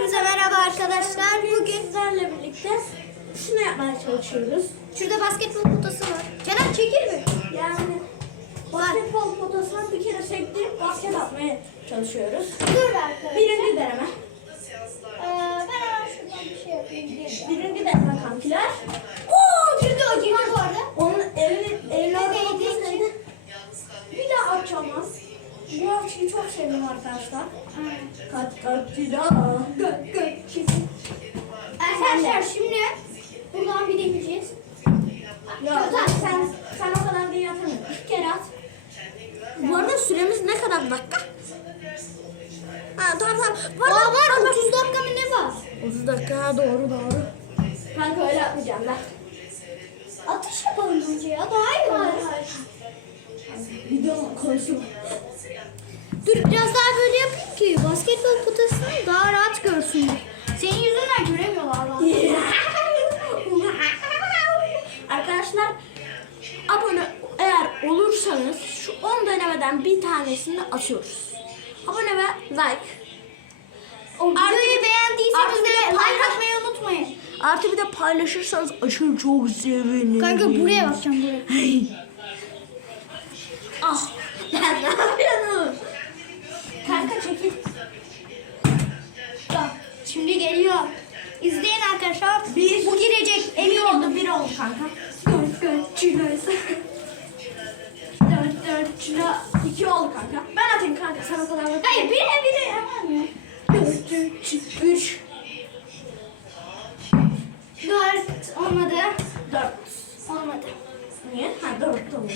Hepinize merhaba arkadaşlar. Bugün Sizlerle birlikte şunu yapmaya çalışıyoruz. şurada basketbol potası var. Caner çekil mi? Yani basketbol potasını bir kere sektirip basket atmaya çalışıyoruz. Dur arkadaşlar. Birinci deneme. Ee, ben hemen şuradan bir şey yapayım. Birinci deneme kankiler. Oo Bu açıyı çok sevdim arkadaşlar. Kat kat cila. Gök gök çizim. Arkadaşlar şimdi buradan bir deneyeceğiz. Ya sen, sen, sen o kadar değil atamıyorsun. İki kere at. Bu arada süremiz ne kadar dakika? Ha tamam tamam. Aa var 30 dakika mı ne var? 30 dakika ha, doğru doğru. Kanka öyle atmayacağım ben. Atış yapalım önce ya. Daha iyi olur. Videonun konusu. Dur biraz daha böyle yapayım ki basketbol potasını daha rahat görsünler. Senin yüzünden göremiyorlar lan. Arkadaşlar abone eğer olursanız şu 10 denemeden bir tanesini atıyoruz. Abone ve like. Videoyu beğendiyseniz de like atmayı unutmayın. Artı bir de paylaşırsanız aşırı çok sevinirim. Kanka buraya bakacağım buraya. kilo oldu kanka. 4 4 kilo ise. 4 4 kilo 2 oldu kanka. Ben atayım kanka sana kadar. Hayır 1'e 1'e yapar mı? 4 4 3 4 olmadı. 4 olmadı. Niye? Ha 4 olmadı.